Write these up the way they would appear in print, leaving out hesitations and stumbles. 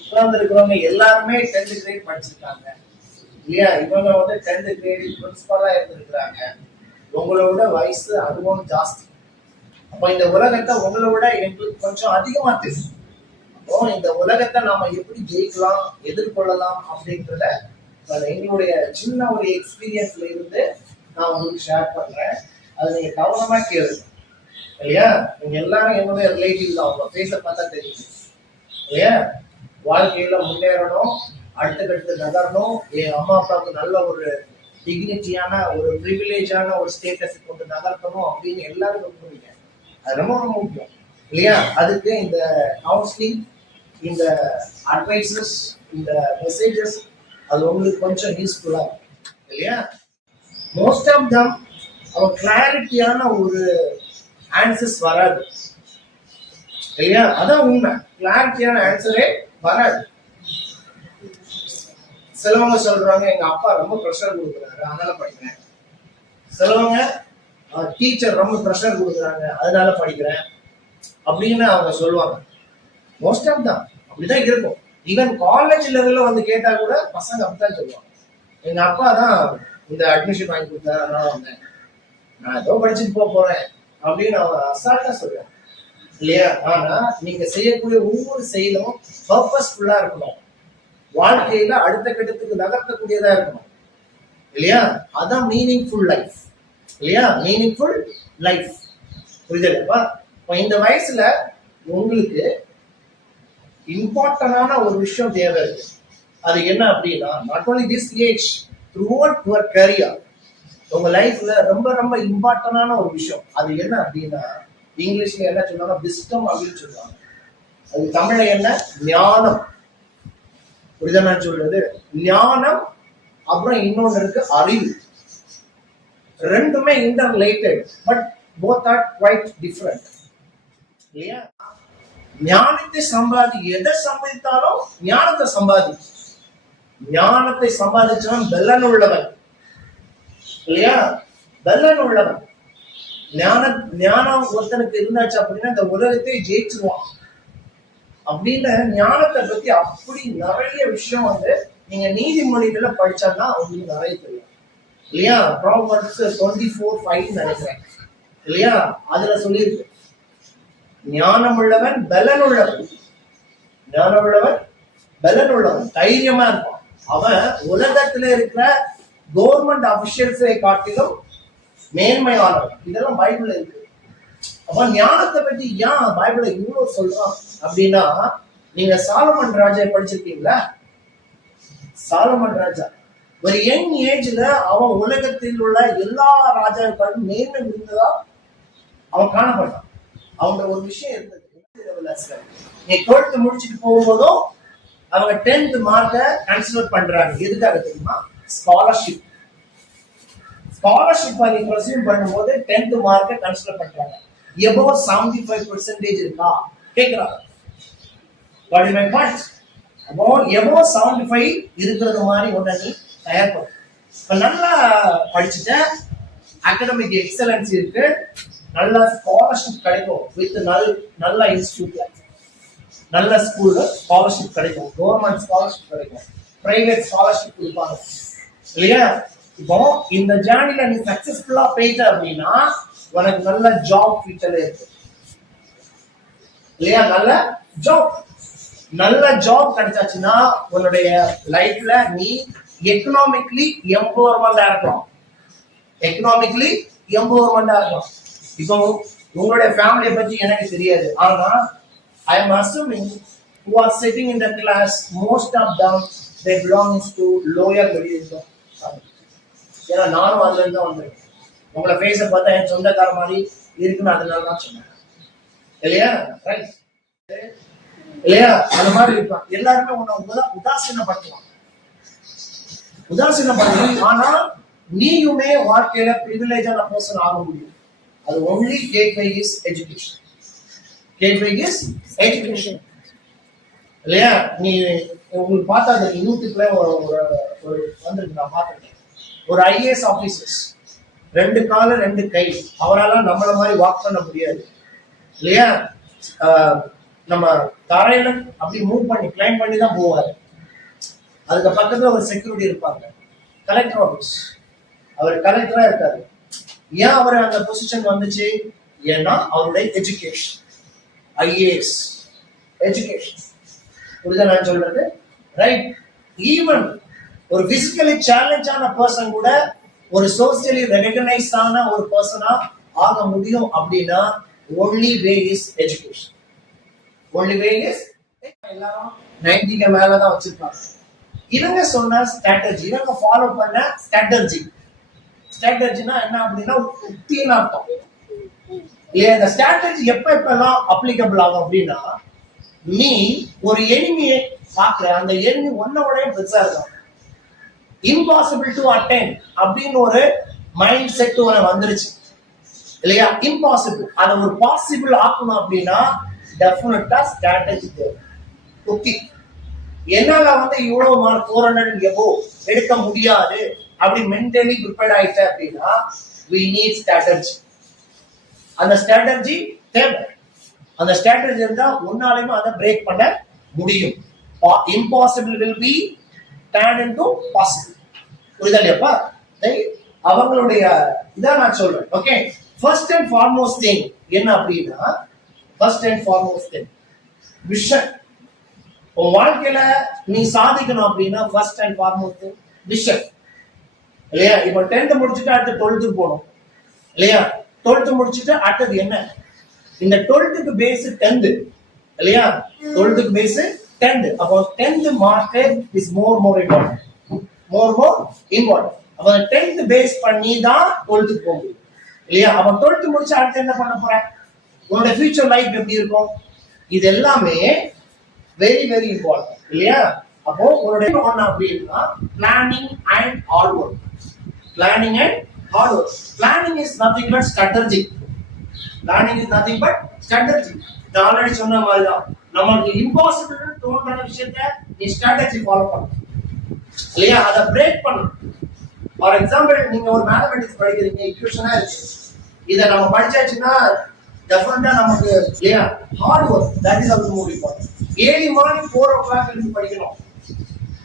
உட்கார்ந்துருக்கிறவங்க எல்லாருமே 10th great படிச்சிருக்காங்க இல்லையா? இவங்க வந்து 10th கிரேட் பிரின்சிபலா இருந்திருக்கிறாங்க. உங்களோட வயசு அதுவும் ஜாஸ்தி. அப்ப இந்த உலகத்தை உங்களை விட எங்களுக்கு கொஞ்சம் அதிகமா தெரியும். அப்போ இந்த உலகத்தை நாம எப்படி ஜெயிக்கலாம், எதிர்கொள்ளலாம் அப்படின்றத எங்களுடைய சின்ன ஒரு எக்ஸ்பீரியன்ஸ்ல இருந்து நான் உங்களுக்கு ஷேர் பண்றேன். அதை நீங்க கவனமா கேளுங்க இல்லையா? நீங்க எல்லாரும் என்னுடைய ரிலேட்டிவ் தான், உங்க பேச பார்த்தா தெரியுது இல்லையா? வாழ்க்கையில முன்னேறணும், அடுத்தடுத்து நகரணும், என் அம்மா அப்பாவுக்கு நல்ல ஒரு டிக்னிட்டியான ஒரு ப்ரிவிலேஜான ஒரு ஸ்டேட்டஸ் கொண்டு நகர்த்தணும் அப்படின்னு எல்லாரும் விரும்புவீங்க. அது ரொம்ப ரொம்ப முக்கியம் இல்லையா? அதுக்கு இந்த கவுன்சிலிங், இந்த அட்வைசஸ், இந்த மெசேஜஸ் அது உங்களுக்கு கொஞ்சம் யூஸ்ஃபுல்லா இருக்கும் இல்லையா? மோஸ்ட் ஆஃப் தம் அவன் கிளாரிட்டியான ஒரு ஆன்சர்ஸ் வராது இல்லையா? அதான் உண்மை, கிளாரிட்டியான ஆன்சரே வராது. சிலவங்க சொல்றாங்க எங்க அப்பா ரொம்ப ப்ரெஷர் கொடுக்குறாரு அதனால படிக்கிறேன், சிலவங்க டீச்சர் ரொம்ப ப்ரெஷர் கொடுக்குறாங்க அதனால படிக்கிறேன் அப்படின்னு அவங்க சொல்லுவாங்க. மோஸ்ட் ஆஃப் தான் அப்படிதான் இருக்கும். ஈவன் காலேஜ் லெவல்ல வந்து கேட்டா கூட பசங்க அப்படித்தான் சொல்லுவாங்க, எங்க அப்பா தான் இந்த அட்மிஷன் வாங்கி கொடுத்தாரு அதனால வந்தேன், நான் ஏதோ படிச்சுட்டு போறேன் அப்படின்னு அவங்க அசால்ட்டா சொல்லுவாங்க இல்லையா? ஆனா நீங்க செய்யக்கூடிய ஒவ்வொரு செயலும் பர்பஸ்ஃபுல்லா இருக்கணும், வாழ்க்கையில அடுத்த கட்டத்துக்கு நகர்த்தக்கூடியதா இருக்கணும் இல்லையா? அதான் மீனிங்ஃபுல் லைஃப் இல்லையா? மீனிங்ஃபுல் லைஃப் புரியுதுப்பா? இந்த வயசுல உங்களுக்கு இம்பார்ட்டன்டான ஒரு விஷயம் தேவை இருக்கு. அது என்ன அப்படின்னா, not only this age, throughout your career உங்க லைஃப்ல ரொம்ப ரொம்ப இம்பார்ட்டன்டான ஒரு விஷயம். அது என்ன அப்படின்னா, இங்கிலீஷ்ல என்ன சொல்லுவாங்க, விஸ்டம் அப்படின்னு சொல்லுவாங்க. அது தமிழ்ல என்ன, ஞானம். புரியுதா சொல்றது? ஞானம், அப்புறம் இன்னொன்னு இருக்கு அறிவு. ரெண்டுமே interrelated, but both are quite different இல்லையா? ஞானத்தை சம்பாதி, எதை சம்பாதித்தாலும் ஞானத்தை சம்பாதி. ஞானத்தை சம்பாதிச்சவன் பெல்லன் உள்ளவன் இல்லையா? பெல்லன் உள்ளவன். ஞானம் ஒருத்தனுக்கு இருந்தாச்சு அப்படின்னா இந்த உலகத்தை ஜெயிச்சிருவான் அப்படின்னு ஞானத்தை பத்தி அப்படி நிறைய விஷயம் வந்து நீங்க நீதிமொழிகளை படிச்சாதான் உங்களுக்கு நிறைய தெரியும் இல்லையா? ப்ராவர்ப்ஸ் 24:5 நினைக்கிறேன் இல்லையா? அதுல சொல்லியிருக்கு, ஞானம் உள்ளவன் பலன் உள்ளவன், ஞானம் உள்ளவன் பலன் உள்ளவன், தைரியமா இருப்பான். அவன் உலகத்துல இருக்கிற கவர்மெண்ட் அபிஷியல்ஸை காட்டிலும் மேன்மையானவன். இதெல்லாம் பைபிள்ல இருக்கு. அப்ப ஞானத்தை பத்தி ஏன் பைபிள இவ்வளவு சொல்றான் அப்படின்னா, நீங்க சாலமன் ராஜா படிச்சிருக்கீங்களா? சாலமன் ராஜா ஒரு யங் ஏஜ்ல அவன் உலகத்தில் உள்ள எல்லா ராஜாக்களும் மேன்மை இருந்ததா அவன் காணப்பட்டான். அவங்க ஒரு விஷயம் இருந்தது, நீ 12th முடிச்சுட்டு போகும்போதும் அவங்க 10th மார்க்கை கன்சிடர் பண்றாங்க. எதுக்காக தெரியுமா? ஸ்காலர்ஷிப். ஸ்காலர்ஷிப் நீ ப்ரொசீட் பண்ணும்போது 10th மார்க்கை கன்சிடர் பண்றாங்க. எபோவ் 75% இருக்கா கேட்கிறாங்க. What is my point? அப்போ எபோவ் 75 இருக்கிறது மாதிரி ஒண்ணு நீ தயார் பண்ணு. இப்ப நல்லா படிச்சுட்ட, அகாடமிக் எக்ஸலன்ஸ் இருக்கு, நல்ல ஸ்காலர்ஷிப் கிடைக்கும், வித் நல்ல இன்ஸ்டிடியூட்ல நல்ல ஸ்கூல்ல ஸ்காலர்ஷிப் கிடைக்கும், கவர்மெண்ட் ஸ்காலர்ஷிப் கிடைக்கும், பிரைவேட் ஸ்காலர்ஷிப் கொடுப்பாங்க இல்லையா? இப்போ இந்த ஜேர்னில நீ சக்சஸ்ஃபுல்லா போயிட்ட அப்படின்னா உனக்கு நல்ல ஜாப் ஃபியூச்சர்ல இருக்கு இல்லையா? நல்ல ஜாப் கிடைச்சாச்சுன்னா உன்னுடைய லைஃப்ல நீ எக்கனாமிக்லி எம்பவர்மெண்டா இருக்கலாம். எக்கனாமிக்லி எம்பவர்மெண்டா இருக்கலாம். இப்போ உங்களுடைய ஃபேமிலியை பத்தி எனக்கு தெரியாது, ஆனா I am assuming who are sitting in the class, most of them they belongs to lower middle income family. ஏன்னா நானும் அதுல இருந்து தான் வந்திருக்கேன். உங்களை ஃபேஸ பார்த்தா என் சொந்தக்கார மாதிரி இருக்குன்னு அதனால தான் சொன்னேன் இல்லையா? ரைட் இல்லையா? அந்த மாதிரி இருப்பான். எல்லாருமே உன்னை உதாசீனப்படுத்துவாங்க. ஆனா நீயுமே வாழ்க்கையில பிரிவிலேஜான பர்சன் ஆக முடியும். அது only gateway is education. Gateway is education இல்லையா? நீ உங்களுக்கு பார்த்தா அந்த யூடியூப்ல ஒரு வந்திருக்கு, நான் பார்த்துருக்கேன். ஒரு IAS ஆபீசர்ஸ் 2 கால் 2 கை, அவரால் நம்மள மாதிரி வாக் பண்ண முடியாது இல்லையா? நம்ம தரையில அப்படி மூவ் பண்ணி கிளைம் பண்ணி தான் போவாரு. அதுக்கு பக்கத்துல ஒரு செக்யூரிட்டி இருப்பாங்க, கலெக்டர் ஆஃபீஸ். அவர் கலெக்டரா இருக்காரு. ஏன் அவர் அந்த பொசிஷன் வந்துச்சு? ஏன்னா அவருடைய எஜுகேஷன், ஐஏஎஸ் எஜுகேஷன். புரியுதா நான் சொல்றது? ரைட். ஈவன் ஒரு பிசிக்கலி சேலஞ்சான பர்சன் கூட ஒரு சோசியலி ரெகக்னைஸ் ஆன ஒரு பர்சனா ஆக முடியும் அப்படின்னா only way is education. only way is எல்லாரும் 90க்கு மேல தான் வச்சிருக்காங்க. இவங்க சொன்ன ஸ்ட்ராட்டஜி, இவங்க ஃபாலோ பண்ண ஸ்ட்ராட்டஜி. ஸ்ட்ராட்டஜினா என்ன அப்படின்னா உத்தின்னு அர்த்தம். இல்லையா? இந்த ஸ்ட்ராட்டஜி எப்பெல்லாம் அப்ளிகபிள் ஆகும் அப்படின்னா, நீ ஒரு எனிமியை பார்க்குற, அந்த எனிமி ஒன்னோட பெருசா இருக்கும், இம்பாசிபிள் டு அட்டைன் அப்படின்னு ஒரு மைண்ட் செட் வந்துருச்சு இல்லையா? இம்பாசிபிள், அதை ஒரு பாசிபிள் ஆக்கணும் அப்படின்னா டெஃபினட்டா ஸ்ட்ராட்டஜி தேவை. உத்தி. என்னால இவ்வளவு மார்க் 400 எபோ எடுக்க முடியாது அப்படி மென்டலி ப்ரிப்பேர்ட் ஆயிட்ட அப்படின்னா we need strategy. அந்த ஸ்ட்ராட்டஜி தேவை. அந்த ஸ்ட்ராட்டஜி இருந்தா ஒன்னாலையும் அதை பிரேக் பண்ண முடியும். Impossible will be turned into possible. புரியுதா இல்லையாப்பா? அவங்களுடைய இதான் நான் சொல்றேன். Okay, first and foremost thing என்ன அப்படின்னா, first and foremost thing vision. உன் வாழ்க்கையில நீ சாதிக்கணும் அப்படின்னா first and foremost thing vision. இல்லையா? இப்ப 10th முடிச்சுட்டு அடுத்து 12th போகணும் இல்லையா? 12th முடிச்சுட்டு அடுத்தது என்ன? இந்த 12th பேஸ் 10th இல்லையா? 12th base 10th. அப்போ 10th mark is more important. More important. அப்போ 10th பேஸ் பண்ணி தான் 12th போக முடியும் இல்லையா? அப்போ 12th முடிச்சு அடுத்து என்ன பண்ண போற? உன்னோட ஃபியூச்சர் லைஃப் எப்படி இருக்கும்? இது எல்லாமே வெரி வெரி இம்பார்ட்டன்ட் இல்லையா? அப்போ உன்னுடைய ஒண்ணு அப்படின்னா planning and hard work. Planning and hard work. Planning is nothing but strategy. Planning is nothing but strategy. நான் ஆல்ரெடி சொன்ன மாதிரி தான், நமக்கு இம்பாசிபிள் தோன்ற விஷயத்த நீ ஸ்ட்ராட்டஜி ஃபாலோ பண்ணணும் இல்லையா? அதை பிரேக் பண்ணணும். ஃபார் எக்ஸாம்பிள், நீங்க ஒரு மேத்தமெட்டிக்ஸ் படிக்கிறீங்க, ஈக்குவேஷனா இருக்கு, இதை நம்ம படிச்சாச்சுன்னா டெஃபினட்டா நமக்கு இல்லையா hard work, that is also more important. Early morning 4 o'clock இருந்து படிக்கணும்.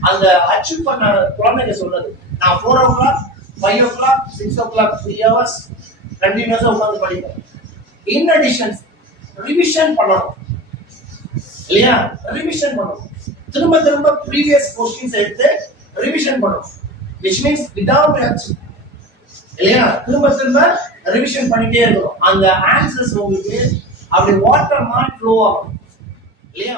அந்த அச்சீவ் பண்ண குழந்தைங்க சொல்றது, நான் 4 o'clock 5 o'clock 6 o'clock 3 hours கண்டினியூஸா உட்கார்ந்து படிப்பேன். இன் அடிஷன் ரிவிஷன் பண்ணணும் இல்லையா? ரிவிஷன் பண்ணணும். திரும்ப திரும்ப ப்ரீவியஸ் கொஸ்டின்ஸ் எடுத்து ரிவிஷன் பண்ணணும். which means விடாமுயற்சி இல்லையா? திரும்ப திரும்ப ரிவிஷன் பண்ணிட்டே இருக்கணும். அந்த ஆன்சர்ஸ் உங்களுக்கு அப்படி வாட்டர் மாதிரி ஃப்ளோ ஆகும் இல்லையா?